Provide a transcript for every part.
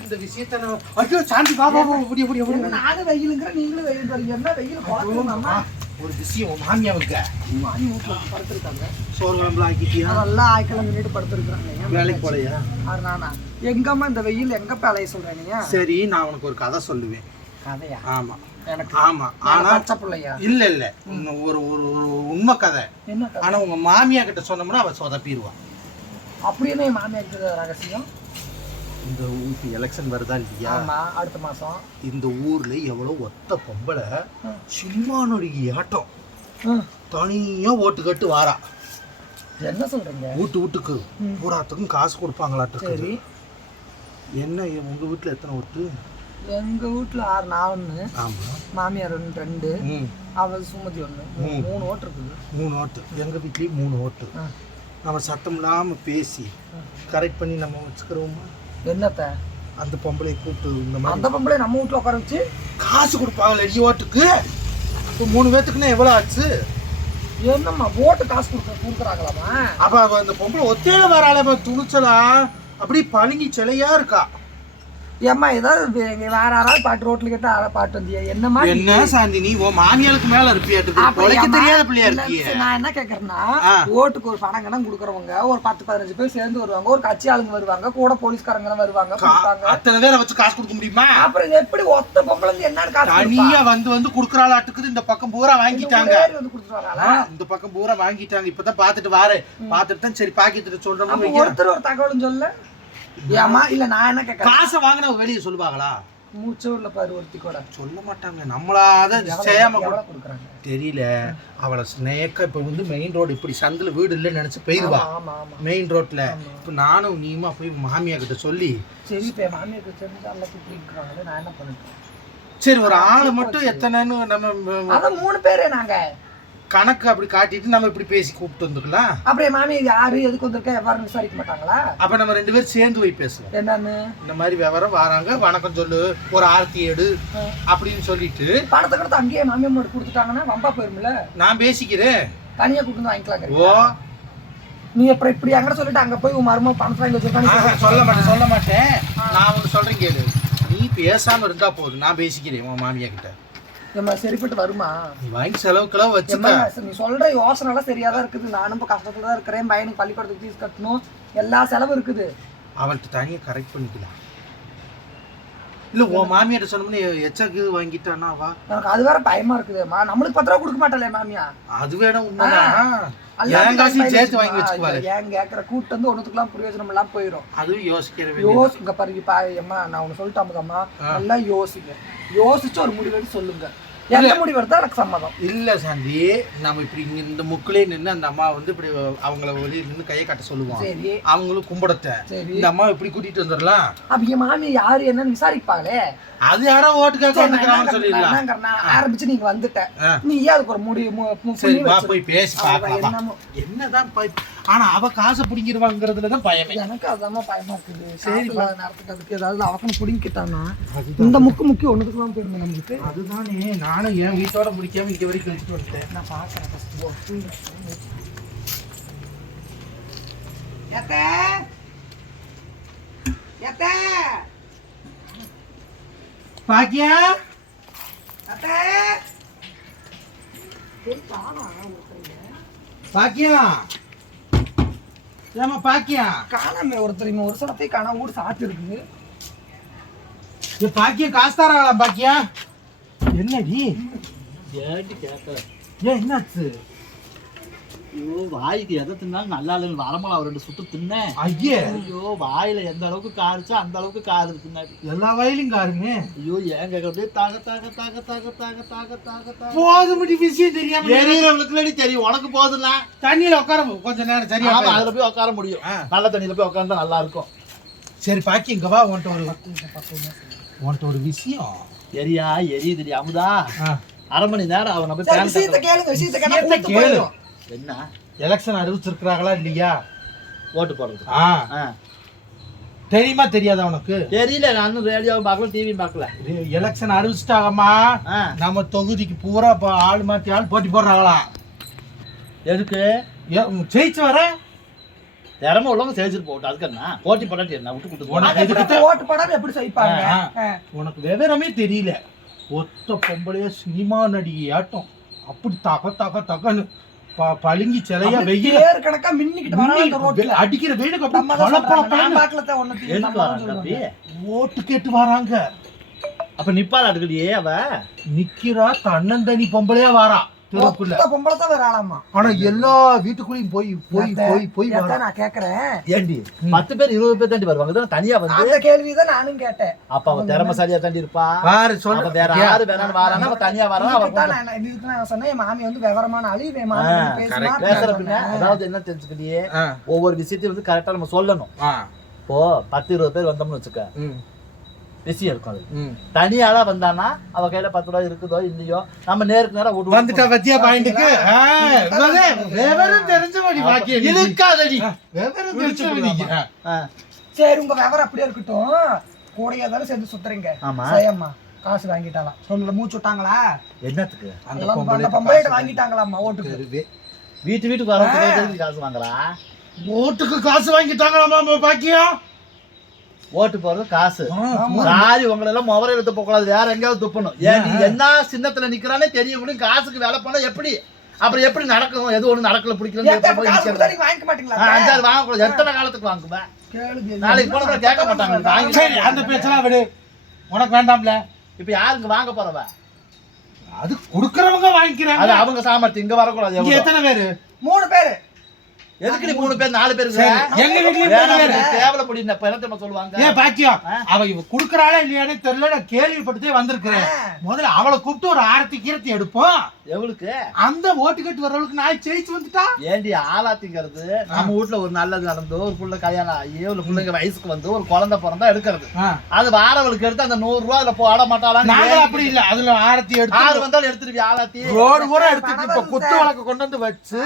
இந்த விஷயத்த ஐயோ சாந்தி வா ஓடி ஓடி ஓடி நானும் வெயிலுங்கிற நீங்களும் வெயில் தரீங்க என்ன வெயில் குழப்பமா ஒரு விஷயம் உன் மாமியாவுக்கு மாமி வீட்டுல படுத்திருக்காங்க சோறு குழம்புலாம் ஆக்கிட்டியா நல்லா ஆய்க்கெல்லாம் நின்றுட்டு படுத்திருக்காங்க வேலைக்கு போலையா நானா எங்கம்மா இந்த வெயில் எங்க பேலைய சொல்றீங்க சரி நான் உனக்கு ஒரு கதை சொல்லுவேன் கதையா ஆமா எனக்கு ஆமா ஆனா பச்சை பிள்ளையா இல்ல இல்ல ஒரு ஒரு உண்மை கதை. என்ன ஆனா உங்க மாமியா கிட்ட சொன்னோம்னா அவ சொதப்பிடுவா. அப்படி என்ன என் மாமியார் இருக்கிற ரகசியம். இந்த ஊருக்கு எலெக்ஷன் வருதா இல்லையா? அடுத்த மாசம். இந்த ஊர்ல எவ்வளவு ஒத்த பொம்பளை சினிமா நடிகை ஆட்டம். ம். தனியா ஓட்டு கட்டு வாரா. என்ன சொல்றீங்க? வீட்டு வீட்டுக்கு. பூராத்துக்கும் காசு கொடுப்பாங்களாட்டு சரி. என்ன உங்க வீட்டுல எத்தனை ஓட்டு? எங்க வீட்டுல ஆறு நான் ஆமா. மாமியார் ஒன்று ரெண்டு அவள் சுமதி ம். மூணு ஓட்டு இருக்குது. மூணு ஓட்டு. எங்க வீட்லயும் மூணு ஓட்டு. நம்ம சத்தம் இல்லாம பேசி கரெக்ட் பண்ணி நம்ம வச்சுக்கிறோமா? என்னத்த? அந்த பொம்பளை கூப்பிட்டு இந்த மாதிரி அந்த பொம்பளை நம்ம வீட்டுல உட்கார வச்சு? காசு கொடுப்பாங்க அடி ஓட்டுக்கு. இப்போ மூணு பேத்துக்குன்னா எவ்வளவு ஆச்சு? என்னம்மா ஓட்டு காசு கொடுக்க கொடுக்குறாங்களாமா அப்ப அந்த பொம்பளை ஒத்தையில வராள துணிச்சலா? அப்படி பழுங்கி சிலையா இருக்கா? ஏம்மா ஏதாவது வேற யாராவது பாட்டு ரோட்ல கேட்டா யாராவது பாட்டு வந்தியா? என்னம்மா நீ? என்ன சாந்தி நீ உன் மாமியாளுக்கு மேல இருப்பியாட்டு? தெரியாத பிள்ளையா இருக்கிய? நான் என்ன கேக்குறேன்னா. ஓட்டுக்கு ஒரு பணம் கணம் கொடுக்குறவங்க ஒரு பத்து பதினஞ்சு பேர் சேர்ந்து வருவாங்க ஒரு கட்சி ஆளுங்க வருவாங்க கூட போலீஸ்காரங்க வருவாங்க அத்தனை பேரை வச்சு காசு கொடுக்க முடியுமா? அப்புறம் எப்படி ஒத்த பொம்பளை என்னன்னு காசு? தனியா வந்து வந்து குடுக்கறாளாட்டுக்குது இந்த பக்கம் பூரா வாங்கிட்டாங்க. இந்த பக்கம் பூரா வாங்கிட்டாங்க. இப்பதான் பாத்துட்டு வாரு பாத்துட்டு தான் சரி பாக்கிட்டு சொல்றோம் ஒருத்தர் ஒரு தகவலும் சொல்ல? ஏமா இல்ல நான் என்ன கேக்குறேன்? காசை வாங்கின வெளியே சொல்லுவாங்களா? மூச்சூர்ல பாரு ஒருத்தி கூட. சொல்ல மாட்டாங்க நம்மளாத செய்யாம கொடுக்குறாங்க? தெரியல. அவளை ஸ்னேக்கா இப்ப வந்து மெயின் ரோடு இப்படி சந்தில வீடு இல்லைன்னு நினைச்சு ஆமா மெயின் ரோட்ல இப்ப நானும் நீமா போய் மாமியா கிட்ட சொல்லி சரி இப்ப தெரிஞ்சு அல்ல கூப்பிட்டு நான் என்ன பண்ணிட்டேன் சரி ஒரு ஆளு மட்டும் எத்தனைன்னு நம்ம மூணு பேரே நாங்க. கணக்கு அப்படி காட்டிட்டு நம்ம இப்படி பேசி கூப்பிட்டு வந்துக்கலாம். என் மாமி யாரு எதுக்கு வந்திருக்கா? எவ்வாறு விசாரிக்க மாட்டாங்களா? அப்ப நம்ம ரெண்டு பேரும் சேர்ந்து போய் பேசுவோம். என்னன்னு? இந்த மாதிரி விவரம் வராங்க வணக்கம் சொல்லு ஒரு ஆர்த்தி எடு அப்படின்னு சொல்லிட்டு. பணத்தை கொடுத்து அங்கேயே மாமியார் மட்டும் கொடுத்துட்டாங்கன்னா வம்பா போயிருமில்ல நான் பேசிக்கிறேன். தனியா கொடுத்து வந்து வாங்கிக்கலாங்க. ஓ. நீ அப்புறம் இப்படி அங்கே சொல்லிட்டு அங்க போய் உன் மருமக பணத்தை வாங்கி சொல்ல மாட்டேன் சொல்ல மாட்டேன். நான் ஒன்று சொல்றேன் கேளு. நீ பேசாம இருந்தா போதும். நான் பேசிக்கிறேன் உன் மாமியா கிட்ட நம்ம சரிப்பட்டு வருமா? நீ வாங்கி செலவுக்கெல்லாம் வச்சுக்க. ஏம்மா, நீ சொல்ற யோசனை எல்லாம் சரியா தான் இருக்குது. நானும் இப்போ கஷ்டத்துல தான் இருக்கிறேன். பையனுக்கு பள்ளிக்கூடத்துக்கு ஃபீஸ் கட்டணும். எல்லா செலவும் இருக்குது. அவள்கிட்ட தனியா கரெக்ட் பண்ணிக்கலாம். இல்ல உன் மாமியாட்ட சொன்னோம்னு எச்சக்கு வாங்கிட்டானா வா. எனக்கு அது வேற பயமா இருக்குதுமா நம்மளுக்கு பத்து ரூபா கொடுக்க மாட்டாளே மாமியா அது வேணா உண்மைதான். என் சேர்த்து வாங்கி வச்சுக்குவா. வச்சுக்குவாரு ஏன் கேட்கற கூட்டு வந்து பிரயோஜனம் எல்லாம் போயிடும் அதுவும் யோசிக்கிற வேண்டிய யோசி இங்க பாருங்க பா அம்மா நான் ஒண்ணு சொல்லிட்டாமுதம்மா நல்லா யோசிங்க. யோசிச்சு ஒரு முடிவு சொல்லுங்க. எந்த முடிவு எடுத்தா எனக்கு சம்மதம். இல்ல சாந்தி நம்ம இப்படி இங்க இந்த முக்கிலே நின்று அந்த அம்மா வந்து இப்படி அவங்கள வெளியே நின்று கையை காட்ட சொல்லுவோம் சரி. அவங்களும் கும்பிடத்த. இந்த அம்மா இப்படி கூட்டிட்டு வந்துடலாம்? அப்ப என் மாமி யாரு என்னன்னு விசாரிப்பாங்களே அது யாரோ ஓட்டுக்காக வந்துக்கிறாங்கன்னு சொல்லிடலாம். ஆரம்பிச்சு நீங்க வந்துட்ட. நீ அதுக்கு ஒரு முடிவு. போய் பேசி பார்க்கலாம். என்னதான் பய- ஆனா அவ காசை பிடிங்கிருவாங்கிறதுல தான் பயமே. எனக்கு அதாம்மா பயமா இருக்குது. சரி, அதுக்கு ஏதாவது அவக்கணும் பிடிங்கிட்டான்னா இந்த முக்கு முக்கி ஒண்ணுத்துக்குலாம் போயிருந்தேன் நம்மளுக்கு. அதுதானே நானும் என் வீட்டோட முடிக்காம இங்க வரைக்கும் எடுத்துட்டு வந்துட்டேன். நான் பாக்குறேன்? பாக்கியா. பாக்கியா? ஏமா பாக்கியா? காணாமே ஒருத்தர் இவன் ஒரு சடத்தையும் காணா ஊர் சாத்து இருக்குது ஏ பாக்கியா காசு தராங்களா பாக்கியா? என்னடி? ஏன் என்னாச்சு? ஐயோ வாய்க்கு எதை தின்னாலும் நல்லா இல்லைன்னு வரமளா ரெண்டு சுட்டு தின்னேன் ஐயே. ஐயோ வாயில எந்த அளவுக்கு காரிச்சோ அந்த அளவுக்கு காரு தின்னாடி எல்லா வாயிலும் காருங்க ஐயோ ஏன் கேட்கறது தாக தாக தாக தாக தாக தாக தாக போது முடி விஷயம் தெரியாம எரியறவங்களுக்கு தெரியும்? உனக்கு போதுல தண்ணியில உட்கார கொஞ்ச நேரம். சரியா ஆமா அதுல போய் உட்கார முடியும். நல்ல தண்ணியில போய் உட்கார்ந்தா நல்லா இருக்கும். சரி பாக்கி இங்க வா உன்ட்ட ஒரு உன்ட்ட ஒரு விஷயம். எரியா எரியுதுடி அமுதா. அரை மணி நேரம் அவன் நம்ம விஷயத்த கேளுங்க விஷயத்த கேளுங்க என்ன? எலெக்ஷன் அறிவிச்சிருக்கிறாங்களா இல்லையா? ஓட்டு போடுறது. ஆ. தெரியுமா தெரியாதா உனக்கு? தெரியல நானும் ரேடியோவும் பார்க்கல டிவியும் பார்க்கல. எலெக்ஷன் அறிவிச்சிட்டாங்கம்மா. நம்ம தொகுதிக்கு பூரா இப்போ ஆள் மாத்தி ஆள் போட்டி போடுறாங்களா? எதுக்கு? ஜெயிச்சு வர? திறமை உள்ளவங்க செஞ்சுட்டு போகட்டும். அதுக்கு என்ன? போட்டி போட்டாட்டி என்ன? விட்டு கொடுத்து ஓட்டு போடாம எப்படி சைப்பாங்க. உனக்கு விவரமே தெரியல. ஒத்த பொம்பளைய சினிமா நடிகையாட்டம். அப்படி தக தக தகன்னு ப- பளிங்கி சிலையா வெயில? கணக்கா மின்னிக்கிட்டு அடிக்கிற வெயிலுக்கு ஓட்டு கேட்டு வராங்க. அப்ப நிப்பாள் அடுக்கடியே அவ? நிக்கிறா தன்னந்தனி பொம்பளையா வாரா. தெருக்குள்ள ஒத்த பொம்பளை தான் வேற ஆளாமா ஆனா எல்லா வீட்டுக்குள்ளயும் போய் போய் போய் போய் நான் கேக்குறேன். ஏண்டி? பத்து பேர் இருபது பேர் தாண்டி வருவாங்க. தனியா வந்து அந்த கேள்விதான் நானும் கேட்டேன். அப்ப அவ திறமைசாலியா தாண்டி இருப்பா. பாரு அப்ப சொல்ல வேற யாரு வேணாலும் வாரானா அவ தனியா வரானா அவ நான் என்ன- இதுக்கு நான் சொன்னேன் என் மாமி வந்து விவரமான மாமி பேசுனா correct. பேசுற பின்ன. அதாவது என்ன தெரிஞ்சுக்கிட்டியே? ஆ, ஒவ்வொரு விஷயத்தையும் வந்து கரெக்டா நம்ம சொல்லணும். இப்போ பத்து இருபது பேர் வந்தோம்னு வச்சுக்க. ம், விஷயம் இருக்கும் அது. தனியாளா வந்தானா அவ கையில பத்து ரூபாய் இருக்குதோ இல்லையோ நம்ம நேருக்கு நேரம் விட்டு வந்துட்டா பத்தியா பாயிண்ட்டுக்கு விவரம் தெரிஞ்சபடி பாக்கிய இருக்காதடி. விவரம் தெரிஞ்சபடி சரி உங்க விவரம் அப்படியே இருக்கட்டும். கூடையா தானே சேர்ந்து சுத்துறீங்க. ஆமா. செய்யம்மா காசு வாங்கிட்டாலாம். சொல்லல மூச்சு விட்டாங்களா? என்னத்துக்கு? அந்த எல்லாம் பொம்பளை அந்த பொம்பளைகிட்ட வாங்கிட்டாங்களாம்மா ஓட்டுக்கு. வீட்டு வீட்டுக்கு வரவங்க காசு வாங்குறா ஓட்டுக்கு காசு வாங்கிட்டாங்களாமா பாக்கியம்? ஓட்டு போறது காசு. சாரி உங்களை எல்லாம் முவரையில துப்ப கூடாது வேற எங்கேயாவது துப்பணும். ஏன்? நீ என்ன சின்னத்துல நிக்கிறானே தெரியும் காசுக்கு வேலை பண்ணா எப்படி? அப்புறம் எப்படி நடக்கும்? எது ஒண்ணு நடக்கல பிடிக்கல வாங்கிக்க மாட்டீங்களா அஞ்சாறு வாங்கக்கூடாது எத்தனை காலத்துக்கு வாங்குவேன் நாளைக்கு போன கூட கேட்க மாட்டாங்க. வாங்கி சரி அந்த பேச்செல்லாம் விடு. உனக்கு வேண்டாம்ல. இப்ப யாருக்கு வாங்க போறவ? அது குடுக்கறவங்க அது வாங்கிக்கிறாங்க அவங்க சாமர்த்தியம். இங்க வரக்கூடாது? எத்தனை பேரு? மூணு பேரு. எதுக்கு நீ மூணு பேர் நாலு பேர்? எங்க வீட்லயும் வேணாம், மூணு பேரு. தேவலைப்படி இந்த பிறத்தமா சொல்லுவாங்க? ஏன் பாக்கியம்? அவ இவ குடுக்கறாளா இல்லையானே தெரியல நான் கேள்விப்பட்டுதே வந்திருக்கிறேன். முதல்ல அவளை கூப்பிட்டு ஒரு ஆரத்தி கீரத்தி எடுப்போம். எவளுக்கு? அந்த ஓட்டு கட்டு வர்றவளுக்கு நாய் ஜெயிச்சு வந்துட்டா? ஏண்டி ஆலாத்திங்கிறது நம்ம வீட்ல ஒரு நல்லது நடந்து ஒரு புள்ள கல்யாணம் ஆகி ஒரு பிள்ளைங்க வயசுக்கு வந்து ஒரு குழந்தை பிறந்தா எடுக்கிறது. அது வாரவளுக்கு எடுத்து அந்த நூறு ரூபா அதுல போட மாட்டாளான்னு நாங்க அப்படி இல்ல. அதுல ஆரத்தி ஆறு எடுத்து வந்தாலும் எடுத்துருவி ஆலாத்தி ரோடு பூரா எடுத்துட்டு இப்ப குத்து வழக்கு கொண்டு வந்து வச்சு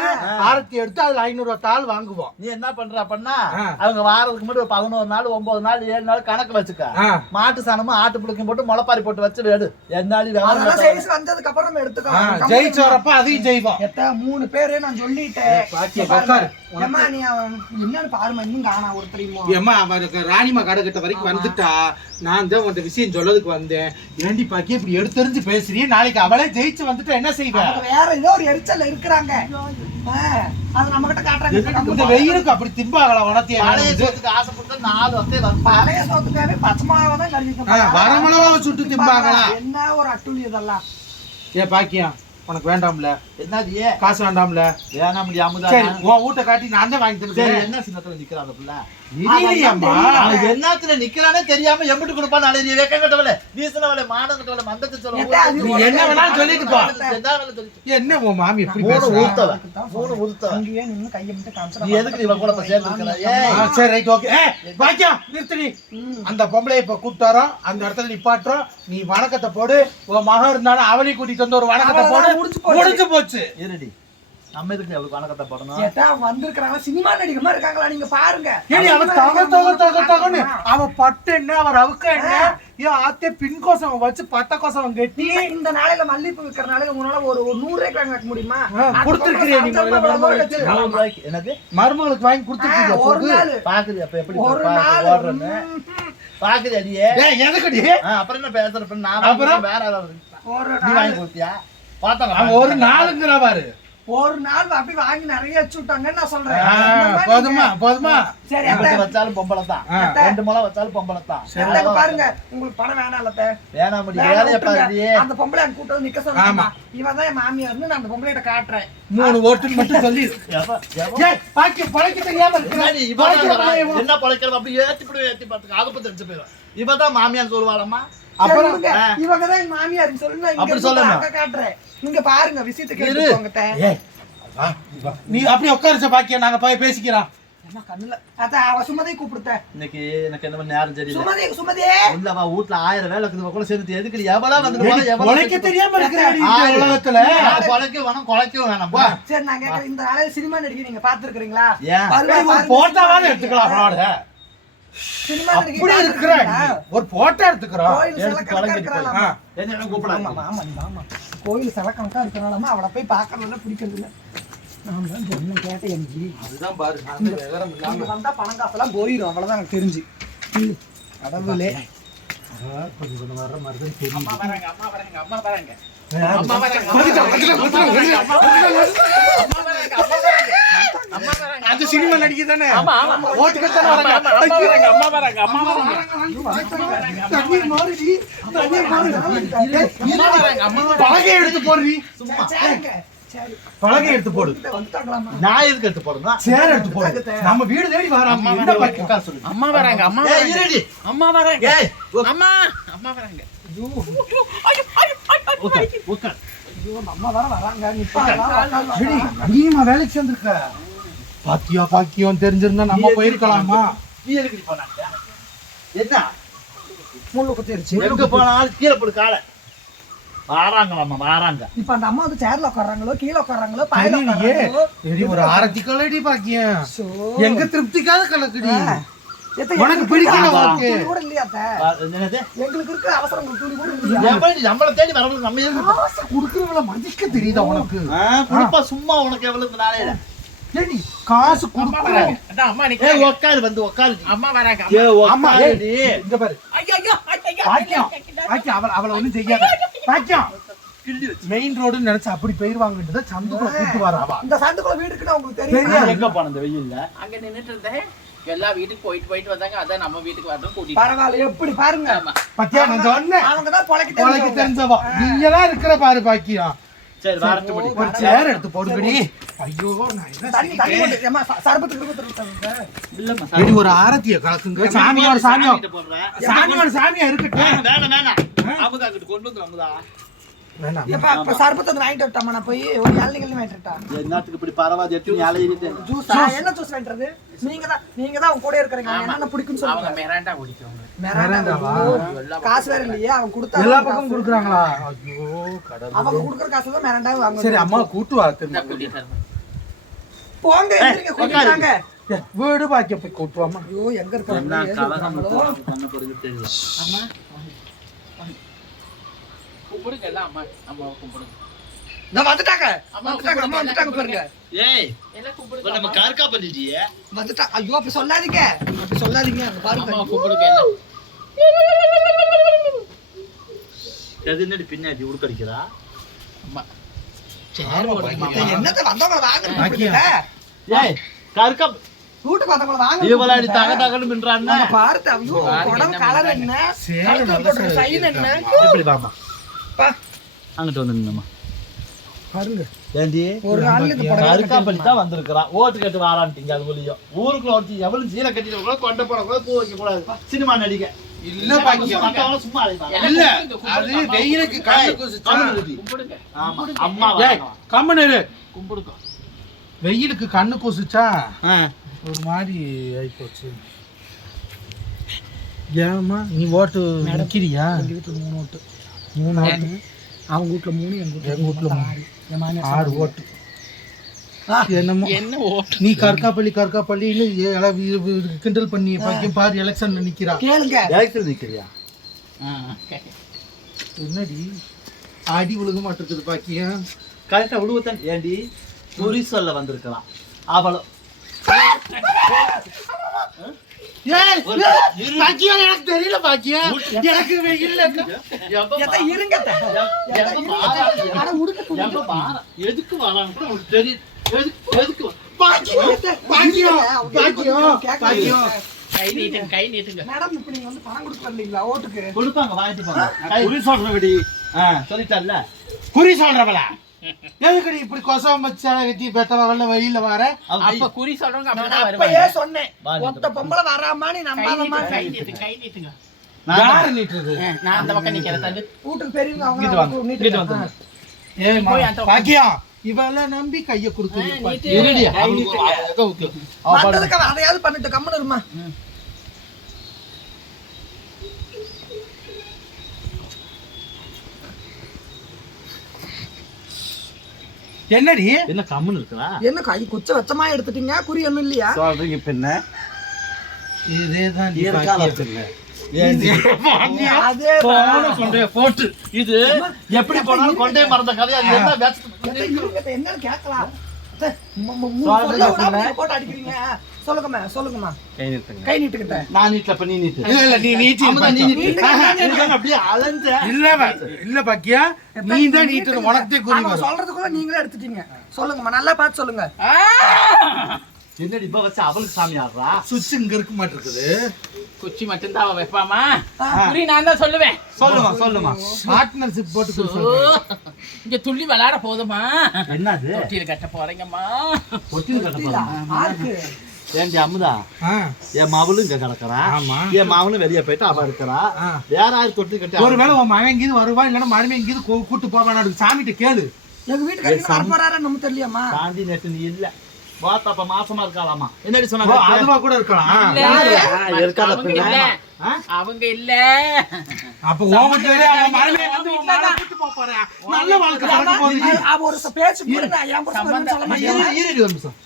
ஆரத்தி எடுத்து அதுல ஐநூறு ரூபாய் தாள் வாங்குவோம். நீ என்ன பண்ற அப்படின்னா. அவங்க வாரத்துக்கு முன்னாடி பதினோரு நாள் ஒன்பது நாள் ஏழு நாள் கணக்கு வச்சுக்க. மாட்டு சாணமும் ஆட்டு புழுக்கையும் போட்டு முளைப்பாரி போட்டு வச்சு எடு என்னாலும் சைஸ் வந்ததுக்கு அப்புறம் நம்ம எடுத்துக்கலாம். ஜெயிச்சு வரப்ப அதையும் செய்வோம் எத்த மூணு பேரு நான் சொல்லிட்டேன். ஏம்மா நீ என்னன்னு பாருமா இன்னும் காணா ஒரு தெரியுமோ ஏம்மா அவருக்கு ராணிமா கடை கிட்ட வரைக்கும் வந்துட்டா. நான் தான் உன்கிட்ட விஷயம் சொல்லதுக்கு வந்தேன். ஏண்டி பாக்கி இப்படி எடுத்தெறிஞ்சு பேசுறியே? நாளைக்கு அவளே ஜெயிச்சு வந்துட்டா என்ன செய்வ? அவங்க வேற ஏதோ ஒரு எரிச்சல்ல இருக்கிறாங்க. அது நம்ம கிட்ட இந்த காட்டுறாங்க வெயிலுக்கு அப்படி திம்பாகல உனத்தைய பழைய சோத்துக்கு ஆசைப்பட்டு நாலு வரும் பழைய சோத்துக்காவே பச்சை மாவை தான் வரமிளகாவை சுட்டு திம்பாங்களா? என்ன ஒரு அட்டுளி இதெல்லாம்? ஏ பாக்கியம் உனக்கு வேண்டாம்ல. என்னது காசு வேண்டாம்ல. வேணாம் அமுதா சரி உன் வீட்டை காட்டி நான் தான் வாங்கி சரி தருவேன் என்ன சின்னத்துல நிக்கிறான் அந்த புள்ள? என்னத்துல நிக்கிறானே தெரியாம எம்பிட்டு கொடுப்பான் நாளை நீ வெக்கம் கட்டவல வீசினவளை மானம் கட்டவல மந்தத்தை சொல்ல என்ன வேணாலும் சொல்லிட்டு போ. என்ன உன் மாமி எப்படி மூணு பேசுறா? உருத்தவ மூணு கையை மட்டும் நீ எதுக்கு கூட சேர்ந்து? ஏய். ஆ, சரி ரைட் ஓகே. ஏ பாக்கியம் நிறுத்தடி அந்த பொம்பளை இப்ப கூப்பிட்டாரோ அந்த இடத்துல நிப்பாட்டுறோம். நீ வணக்கத்தை போடு. உன் மகன் இருந்தாலும் அவளையும் கூட்டிட்டு வந்து ஒரு வணக்கத்தை போடு. முடிஞ்சு போச்சு. முடிஞ்சு போச்சு. இருடி நம்ம எதுக்கு அவளுக்கு வணக்கத்தை போடணும்? ஏத்தா வந்திருக்கிறாங்க. சினிமா நடிகர் மாதிரி இருக்காங்களா? நீங்க பாருங்க. ஏடி அவன் தக தக தக தகன்னு. அவன் பட்டு என்ன அவர் அவுக்க என்ன ஏன் ஆத்தே பின் கோசம் வச்சு பட்ட கோசம் கட்டி. இந்த நாளையில மல்லிப்பூ விற்கிற நாளைக்கு உங்களால ஒரு நூறு ரூபாய்க்கு வாங்க முடியுமா? ஆ, கொடுத்திருக்கிறியா நீ என்னது மருமகளுக்கு? வாங்கி கொடுத்துருக்கீங்க ஒரு நாள். பாக்குது அப்ப எப்படி ஒரு பாக்கு நாள். ஓடுறேன்னு. பாக்குது அடியே. எதுக்குடி? அப்புறம் என்ன பேசுற? பின்ன நான் அப்புறம்? வேற ஒரு நீ வாங்கி கொடுத்தியா? பார்த்தாங்க அவன் ஒரு நாளுங்கிற பாரு. ஒரு நாள் அப்படி வாங்கி நிறைய வச்சு விட்டாங்கன்னு நான் சொல்றேன்? போதுமா போதுமா. சரி வச்சாலும் பொம்பளை தான். ரெண்டு முளை வச்சாலும் பொம்பளை தான் பாருங்க. உங்களுக்கு பணம் வேணாம் இல்லத்த வேணாம் அந்த பொம்பளை அங்க கூட்டு வந்து நிக்க. சொல்லுமா இவன் தான் என் மாமியார்னு நான் அந்த பொம்பளைகிட்ட காட்டுறேன். மூணு ஓட்டுன்னு மட்டும் சொல்லி. பாக்கி பழைக்க தெரியாம தான் என்ன பொழைக்கிறது அப்படி ஏத்தி ஏத்தி பார்த்துக்க அதை பத்தி தெரிஞ்சு போயிடும் இவதான் மாமியான்னு சொல்லுவாளம்மா. அப்புறம். இவங்க தான் மாமியார் அப்படி சொல்லுங்க. அங்க காட்டுறேன். நீங்க பாருங்க விஷயத்துக்கு இரு. எடுத்துக்கோங்க அத்தை. ஏய் வா, வா. நீ அப்படியே உட்காருச்ச பாக்கிய? நாங்க போய் பேசிக்கிறோம். இன்னைக்கு எனக்கு என்ன நேரம் தெரியல சுமதி சுமதி! இல்லவா வீட்டுல ஆயிரம் வேலை இருக்குது. கூட சேர்ந்து எதுக்கு எவ்வளவு எவ்வளவு உழைக்க தெரியாம உலகத்துல. நான் குலைக்க வேணாம் குலைக்கவும் வேணாம். போ. சரி நான் கேட்கறேன் இந்த சினிமா நடிகை நீங்க பாத்துருக்கீங்களா போட்டாவாவது எடுத்துக்கலாம் அப்படி இருக்கிற? ஒரு போட்டா எடுத்துக்கிறோம் கோயில் சில கணக்கா இருக்கிறனாலமா அவளை போய் பாக்குறதுல பிடிக்கிறது இல்ல. நான் தான் என்ன கேட்டேன் எனக்கு அதுதான் பாரு வந்தா பணம் காசெல்லாம் போயிடும் அவ்வளவுதான் எனக்கு தெரிஞ்சு. கடவுளே. கொஞ்சம் கொஞ்சம் வர்ற மாதிரி தான் தெரியும் அம்மா வராங்க அம்மா வராங்க அம்மா வராங்க? அம்மா வராங்க அந்த சினிமா நடிகை தானே ஆமா. ஆமா ஓட்டுக்கு தானே வராங்க அம்மா வராங்க அம்மா வராங்க. அம்மா மாறுடி. மாறுடி அம்மா அம்மா எடுத்து போடுறி பலகை எடுத்து போடு. நான் எதுக்கு எடுத்து போடணும் சேர் எடுத்து போடு. நம்ம வீடு தேடி வராம என்ன பாக்க சொல்லு. அம்மா வராங்க அம்மா ஏய் இருடி. அம்மா வராங்க. ஏய் அம்மா அம்மா வராங்க. உட்கார் உட்கார். ஐயோ அம்மா வர வராங்க. நீமா வேலைக்கு சேர்ந்திருக்க? பாக்கியம் பாக்கியம் தெரிஞ்சிருந்தா நம்ம போயிருக்கலாமா? நீ எதுக்கு போனாங்க? என்ன? முள்ளு குத்திருச்சு. எங்க போனாலும் கீழே போடு காலை. வாராங்களாம்மா வாராங்க. இப்ப அந்த அம்மா வந்து சேர்ல உட்கார்றாங்களோ கீழே உட்கார்றாங்களோ பாயில உட்கார்றாங்களோ? ஒரு ஆரத்தி கலடி பாக்கியம். எங்க திருப்திக்காக கலக்குடி? உனக்கு பிடிக்கல? துணி கூட இல்லையா எங்களுக்கு இருக்கிற அவசரம் துணி கூட இல்லையா? எப்படி நம்மளை தேடி வரவங்களுக்கு நம்ம குடுக்கறவங்கள மதிக்க தெரியுதா உனக்கு? ஆ, குடுப்பா சும்மா உனக்கு எவ்வளவு நாளே ஏடி காசு அதான் அம்மா ஏ நிக்கிறாங்க உட்காரு வந்து உட்காரு அம்மா வராங்க ஏய், இங்க பாரு. ஐயோ ஐயோ பாக்கியம் பாக்கியம் அவள அவள ஒண்ணும் செய்யாத. பாக்கியம் மெயின் ரோடுன்னு நினைச்சு அப்படி போயிருவாங்கன்றத சந்துக்குள்ள கூட்டு வர அவ இந்த சந்துக்குள்ள வீடு இருக்குன்னு உங்களுக்கு தெரியும். எங்க போன இந்த வெயில்ல? அங்க நின்னுட்டு இருந்தேன். எல்லா வீட்டுக்கு போயிட்டு போயிட்டு வந்தாங்க. அதான் நம்ம வீட்டுக்கு வரணும் கூட்டிட்டு. பரவாயில்ல எப்படி பாருங்க. பத்தியா நான் சொன்னேன். அவங்க தான் பொழைக்க தெரிஞ்சவங்க. தெரிஞ்சவா? நீங்களாம் இருக்கிற பாரு பாக்கியம் சரி வரட்டு படி ஒரு சேர் எடுத்து போடுங்கடி. ஐயோ நான் என்ன தண்ணி தண்ணி செய்வேன்? கொண்டு ஏம்மா, ச- சர்பத்து கிருபத்து கொடுத்தாங்க. இல்லம்மா எடி ஒரு ஆரத்திய கலக்குங்க. சாமியோட சாமியோ கிட்ட போடுறேன் சாமியோட சாமியா இருக்கட்டும். வேணாம் வேணாம் அமுதா கிட்ட கொண்டு வந்து அமுதா. வேணாம். ஏப்பா, இப்ப சர்பத்து வந்து வாங்கிட்டு வரட்டாமா, நான் போய் ஒரு இளநீ கிளநீ வாங்கிட்டு வரட்டா? என்னத்துக்கு இப்படி பரவாது ஜூஸா? என்ன ஜூஸ் வாங்கிட்டு? நீங்க தான் நீங்க தான் கூட இருக்கிறீங்க. என்னென்ன பிடிக்கும்னு அவங்க சொல்லுங்க மெராண்டா மிராண்டாவா? மிராண்டாவா? காசு வேற இல்லையே அவங்க கொடுத்தா எல்லா காசு. பக்கமும் கொடுக்குறாங்களா? ஐயோ கடவுள். அவங்க கொடுக்குற காசு தான் மிராண்டா வாங்க சரி அம்மா கூட்டு வா திரும்ப நான் கூட்டிட்டு வரேன். போங்க எந்திரிங்க, கூட்டிட்டு வாங்க. ஏ, வீடு பாக்கிய போய் கூட்டு வாமா ஐயோ எங்க என்ன இருக்காங்க அம்மா அம்மா நான் வந்துட்டாங்க. அம்மா வந்துட்டாங்க அம்மா வந்துட்டாங்க பாருங்க. ஏய் நம்ம கார்க்கா பண்ணிட்டியே. வந்துட்டா. ஐயோ அப்படி சொல்லாதீங்க. அப்படி சொல்லாதீங்க. பாருங்க. அம்மாவை கும்பிடுங்க எல்லாம். எது என்னடி பின்னாடி உடுக்கடிக்கிறா அம்மா. என்னத்த வந்தவங்கள வாங்க பாக்கியம். ஏய் கார்க்கா வீட்டுக்கு வந்தவங்கள வாங்க இவளாடி தக தகன்னு மின்றான்னு? நம்ம பாருத்து ஐயோ உடம்பு கலர் என்ன? சைன் பா, அங்கிட்டு வந்து நின்னம்மா பாருங்க. ஏண்டி? ஒரு நாள் இந்த புடவை கருக்காப்பள்ளி தான் வந்திருக்கிறான். ஓட்டு கட்டு வாரான்ட்டீங்க அது வழியும் ஊருக்குள்ள ஒருத்தி எவ்வளவு சீலை கட்டிட்டு கூட கொண்ட போட கூட பூ வைக்க கூடாது சினிமா நடிக்க இல்ல பாக்கியம். மத்தவங்க சும்மா அழைப்பாங்க இல்ல அது வெயிலுக்கு கண்ணு குசுச்சா கும்பிடுங்க. ஆமா அம்மா. கம்மனு கும்பிடுங்க. வெயிலுக்கு கண்ணு கூசுச்சா ஆ. ஒரு மாதிரி ஆயிப்போச்சு. ஏமா நீ ஓட்டு நிக்கிறியா? எங்க வீட்டுல மூணு ஓட்டு. மூணு ஓட்டு? அவங்க வீட்டுல மூணு எங்க வீட்டுல எங்க வீட்டுல. ஆறு. ஆறு. ஓட்டு. என்னமோ. என்ன ஓட்டு? நீ கற்காப்பள்ளி கற்காப்பள்ளின்னு கிண்டல் பண்ணி பாக்கியம் பாரு எலெக்ஷன்ல நிக்கிறா. கேளுங்க. நிக்கிறியா? என்னடி? அடி விழுக மாட்டேங்குது பாக்கியம் கரெக்டா விடுவத்தன் ஏண்டி? குறி சொல்ல வந்திருக்கலாம் பாக்கியம் எனக்கு தெரியல பாக்கியம் எனக்கு இருங்க. எதுக்கு கூட உனக்கு தெரியும். எதுக்கு எதுக்கு வா- பாக்கியம் பாக்கியம் பாக்கியம் பாக்கியம் கை நீட்டுங்க கை நீட்டுங்க மேடம் இப்ப நீங்க வந்து பணம் கொடுக்க வரலீங்களா ஓட்டுக்கு கொடுப்பாங்க வாங்கிட்டு போங்க குறி சொல்றபடி ஆ சொல்லிட்டல்ல குறி சொல்றவளா எதுக்கு நீ இப்படி கொசம் வச்ச வெட்டி பெட்டவ வெள்ள வெயில வர அப்ப குறி சொல்றவங்க அப்பயே வருவாங்க சொன்னேன் ஒத்த பொம்பளை வராமா நீ நீட்டுங்க கை நீட்டுங்க கை நீட்டுங்க யாரு நீட்டுறது ஆ, நான் அந்த பக்கம் நிக்கிறேன் தள்ளு வீட்டுக்கு பெரியவங்க அவங்க. வந்து ஏய் பாக்கியம் இவெல்லாம் நம்பி கைய ஆ, கொடுக்குது நீட்டு. இருடி கை நீட்டுங்க. வந்ததுக்கு அவன் அதையாவது பண்ணிட்டு கம்முன்னு இருமா. என்னடி? என்ன கம்முன்னு இருக்கிறா? என்ன கை குச்ச வெச்சமா எடுத்துட்டீங்க? குறி ஒண்ணும் இல்லையா? சொல்றீங்க பின்ன. இதேதான் போட்டு. இது எப்படி போனாலும் கொண்டே மறந்த கதை அது என்ன கேட்கலாம். போட்டு அடிக்கிறீங்க. சொல்லுங்கம்மா சொல்லுங்கம்மா. கை நிறுத்துங்க கை நீட்டுக்கிட்ட. நான் நீட்டல நீ நீட்டு. இல்ல இல்ல நீ நீட்டி நீ. நீட்டு. அப்படியே அலைஞ்ச? இல்ல இல்ல பாக்கியா? நீ தான் நீட்டணும் உனக்கே அவங்க வரும். சொல்றதுக்குள்ள நீங்களே எடுத்துட்டீங்க. சொல்லுங்கம்மா நல்லா பார்த்து சொல்லுங்க. என்னடி இப்ப வச்சு அவளுக்கு சாமி ஆடுறா? சுவிட்ச் இங்க இருக்க மாட்டிருக்குது. குச்சி மட்டும்தான் அவ வைப்பாமா குறி நான் தான் சொல்லுவேன். சொல்லுமா சொல்லுமா. பார்ட்னர்ஷிப் போட்டு இங்க துள்ளி விளையாட போதுமா என்னது? தொட்டியில் கட்ட போறீங்கம்மா. ஒட்டில் கட்ட ஆருக்கு. ஏண்டி அமுதா? என் மவளும் இங்க கிடக்குறா. ஆமா. என் மவனும் வெளியே போயிட்டு அவ இருக்கிறா. ஆ. வேற யாரும் தொட்டி கட்டி ஒருவேளை உன் மகன் இங்கேயும் வருவா இல்லைன்னா மருமே இங்கேயும் கூ- கூட்டு போவான்? சாமிகிட்ட கேளு. எங்க வீட்டுக்காரங்க வர போறாரு நம்ம தெரியலையாம்மா. சாந்தி நேத்து நீ இல்ல. வாத்தா அப்ப மாசமா இருக்காளாமா என்னடி சொன்னாங்க? அதுவா கூட இருக்கலாம். இருக்காத அவங்க பின்ன. இல்ல. ஆ? அவங்க இல்ல. அப்ப உன் அவன் மருமே வந்து உன் மகளை கூட்டு போப் போறான். நல்ல வாழ்க்கை போகுது. அவ ஒரு பேச்சு நான் என் புருஷன் வரும்னு சொல்ல மாட்டேன். இரு, இருடி ஒரு நிமிஷம்.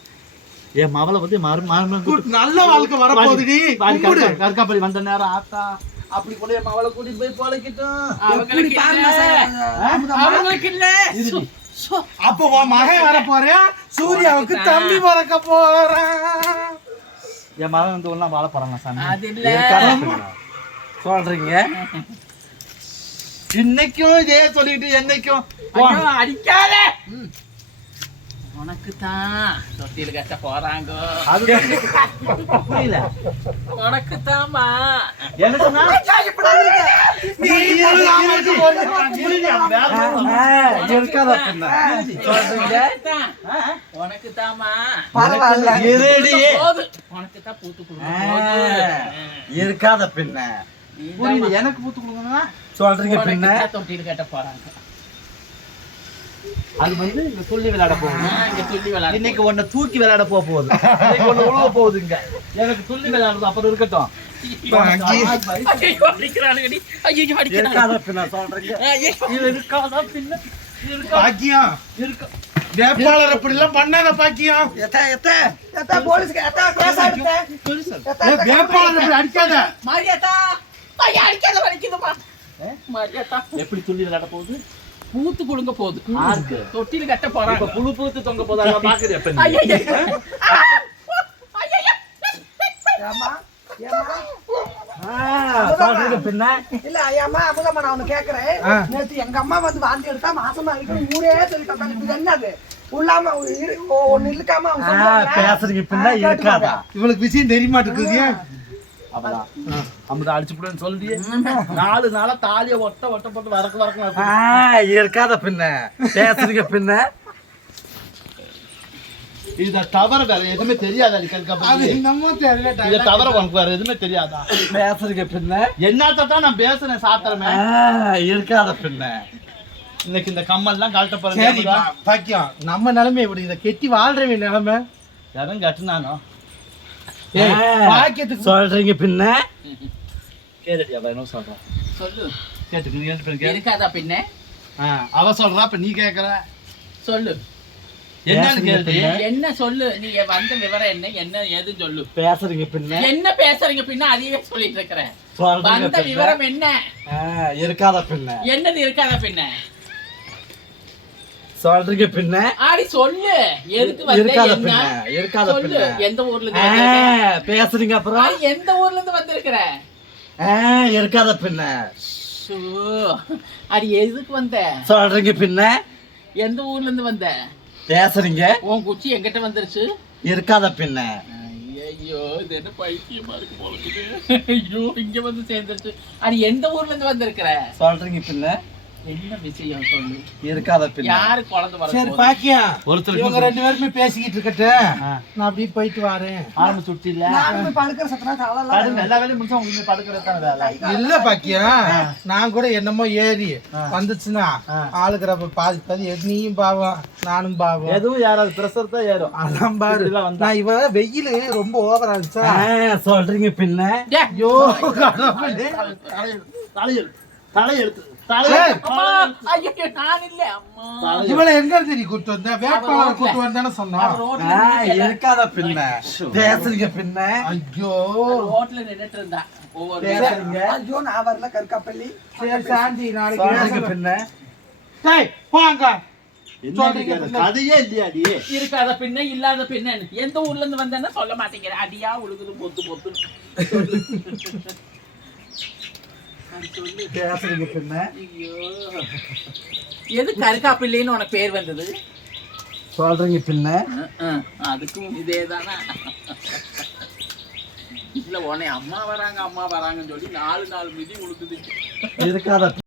என் மவளை வந்து மறு மறு நல்ல வாழ்க்கை வரப்போகுதுடி. கும்பிடு. கற்காப்படி வந்த நேரம் ஆத்தா. அப்படி கூட என் மவளை கூட்டிட்டு போய் பழக்கிட்டோம். அவங்களுக்கு இல்ல. அப்ப உன் மகன் வர போறேன். சூர்யாவுக்கு தம்பி பிறக்க போறான். என் மகன் வந்து ஒன்றும் வாழ போறாங்க சாமி அது இல்ல. சொல்றீங்க? இன்னைக்கும் இதே சொல்லிட்டு என்னைக்கும். அடிக்காத. உனக்கு தான் தொட்டியில் கட்ட போறாங்க. புரியல. உனக்கு எனக்குன்னா இருக்காத பின்ன உனக்கு தாமா பரவாயில்ல. இருடி. போது உனக்கு தான் பூத்து கொடுக்கும் இருக்காத பின்ன. புரியல எனக்கு பூத்து கொடுக்கணும்னா? சொல்றீங்க பின்ன. தொட்டியில் கட்ட போறாங்க. அது வந்து இங்க துள்ளி விளையாட போகுது. இங்க துள்ளி விளையாடு இன்னைக்கு உன்னை தூக்கி விளையாட போக போகுது. உழுவ போகுது இங்க. எனக்கு துள்ளி விளையாடுறது அப்புறம் இருக்கட்டும். பாக்கியம் இருக்கா வேட்பாளர் அப்படி எல்லாம் பண்ணாத பாக்கியம் வேட்பாளர் அப்படி அடிக்காத எப்படி துள்ளி விளையாட போகுது பூத்து குடுங்க போகுது? தொட்டில கட்ட போறாங்க இப்ப புழு பூத்து தொங்க போதா பாக்குது இல்ல ஐயாம்மா அமுதம்மா நான் ஒண்ணு கேக்குறேன். நேத்து எங்க அம்மா வந்து வாந்தி எடுத்தா மாசமா இருக்கு ஊரே சொல்லிட்டாங்க இது என்னது? உள்ளாம ஒண்ணு சொல்லுவாங்க. பேசுறீங்க பின்ன இருக்காதா? இவளுக்கு விஷயம் தெரிய மாட்டேங்குது அப்பதான் அமுதா அடிச்சு போடுன்னு சொல்லியே நாலு நாளா தாலிய ஒட்ட ஒட்ட போட்டு வரக்கு வரக்கு ஆ, இருக்காத பின்ன? பேசுறீங்க பின்ன. இத தவிர வேற எதுவுமே தெரியாது அது என்னமோ தெரியல இத தவிர உனக்கு வேற எதுவுமே தெரியாதா? பேசுறீங்க பின்ன? என்னத்த தான் நான் பேசுறேன் சாத்திரமே. இருக்காத பின்ன. இன்னைக்கு இந்த கம்மல்லாம் கழட்ட போறேன் பாக்கியம். நம்ம நிலைமை இப்படி இதை கெட்டி வாழ்றவன் நிலைமை. யாரும் கட்டுனானோ. பாக்கியத்துக்கு சொல்றீங்க பின்ன? கேட்டுடி அவ என்ன சொல்றான் சொல்லு. கேட்டுக்கு நீ. இருக்காதா பின்ன? ஆ, அவ சொல்றா இப்ப நீ கேக்குற. சொல்லு. என்ன சொல்லு? நீ வந்த விவரம் என்ன? என்ன ஏது சொல்லு. பேசுறீங்க பின்ன? என்ன பேசுறீங்க பின்ன? அதையே சொல்லிட்டு இருக்கிறேன். வந்த விவரம் என்ன? ஆ, இருக்காத பின்ன. என்னது இருக்காத பின்ன. சொல்றீங்க பின்ன? ஆடி சொல்லு. எதுக்கு வந்த? இருக்காத பின்ன இருக்காத சொல்லு. பின்ன. எந்த ஊர்ல இருந்து? பேசுறீங்க அப்புறம்? எந்த ஊர்ல இருந்து வந்திருக்கிற? இருக்காத பின்ன. அடி எதுக்கு வந்த? சொல்றீங்க பின்ன? எந்த ஊர்ல இருந்து வந்த? பேசுறீங்க? உன் குச்சி எங்கிட்ட வந்துருச்சு. இருக்காத பின்ன. ஐயோ இது என்ன பைத்தியமா இருக்கு போல. ஐயோ இங்க வந்து சேர்ந்துருச்சு. அடி எந்த ஊர்ல இருந்து வந்திருக்கிற? சொல்றீங்க பின்ன. என்ன விஷயம் சொல்லு? இருக்காத பின்ன. யாரு குழந்தை சரி வர பாக்கியம் ஒருத்தர் இவங்க ரெண்டு பேருமே பேசிக்கிட்டு இருக்கட்டு. நான் அப்படியே போயிட்டு வரேன். ஆரம்பி சுட்டி இல்ல நானும் போய் படுக்கிற சத்தனா படுங்க தவறலாம் எல்லா வேலையும் முடிச்சா உங்களுக்கு படுக்கிறது தான் வேலை? இல்ல பாக்கியம் நான் கூட என்னமோ ஏறி வந்துச்சுன்னா ஆளுக்கிறப்ப பாதி பாதி நீயும் பாவம் நானும் பாவம். எதுவும் யாராவது பிரஷர் தான் ஏறும். அதான் பாரு. நான் இவ வெயில் ரொம்ப ஓவரா இருந்துச்சா ஆ, சொல்றீங்க பின்ன. ஐயோ. தலையெழுத்து தலையெழுத்து இவளை எங்க இருந்து நீ கூட்டு வந்த? வேட்பாளர் கூட்டு வந்தானே சொன்னா? அவ ரோட்ல ஆ, நின்னுட்டு இருக்காத பின்ன. பேசுறீங்க பின்ன. ஐயோ. ரோட்ல நின்னுட்டு இருந்தா. ஒவ்வொரு பேசுறீங்க. ஐயோ நான் வரல கற்காப்பள்ளி. சரி சாந்தி சொல்றீங்க நாளைக்கு பின்ன டேய் போங்க. என்ன சொல்றீங்க இது? பின்ன? கதையே இல்லையாடி இருக்காத பின்ன இல்லாத பின்ன. எந்த ஊர்ல இருந்து வந்தேன்னா சொல்ல மாட்டேங்கிற. அடியா உழுகுது பொத்து பொத்து பேசுறீங்க பின்ன எது உனக்கு பேர் வந்தது? சொல்றீங்க பின்ன. அதுக்கும் இதே தானே இல்ல உன்னை அம்மா வராங்க அம்மா வராங்கன்னு சொல்லி நாலு நாலு மிதி உழுகுது இருக்காத